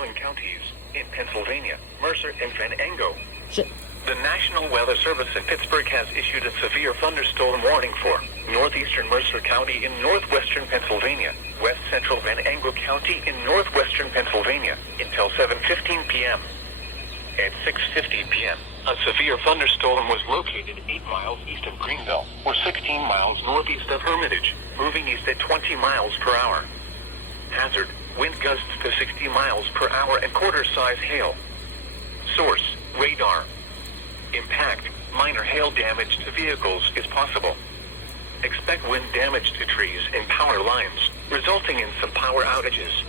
following counties in Pennsylvania: Mercer and Venango. Shit. The National Weather Service in Pittsburgh has issued a severe thunderstorm warning for northeastern Mercer County in northwestern Pennsylvania, west central Venango County in northwestern Pennsylvania, until 7:15 p.m. At 6:50 p.m., a severe thunderstorm was located 8 miles east of Greenville, or 16 miles northeast of Hermitage, moving east at 20 miles per hour. Hazard: wind gusts to 60 miles per hour and quarter-size hail. Source: radar. Impact: minor hail damage to vehicles is possible. Expect wind damage to trees and power lines, resulting in some power outages.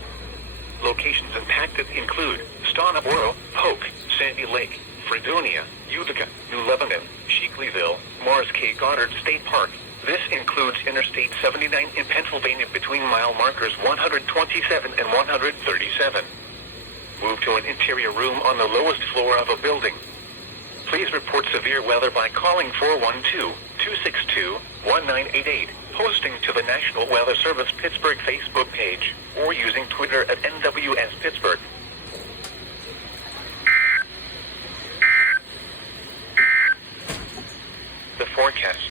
Locations impacted include Stoneboro, Polk, Sandy Lake, Fredonia, Utica, New Lebanon, Sheakleyville, Morris K. Goddard State Park. This includes Interstate 79 in Pennsylvania between mile markers 127 and 137. Move to an interior room on the lowest floor of a building. Please report severe weather by calling 412-262-1988, posting to the National Weather Service Pittsburgh Facebook page, or using Twitter at NWS Pittsburgh. The forecast.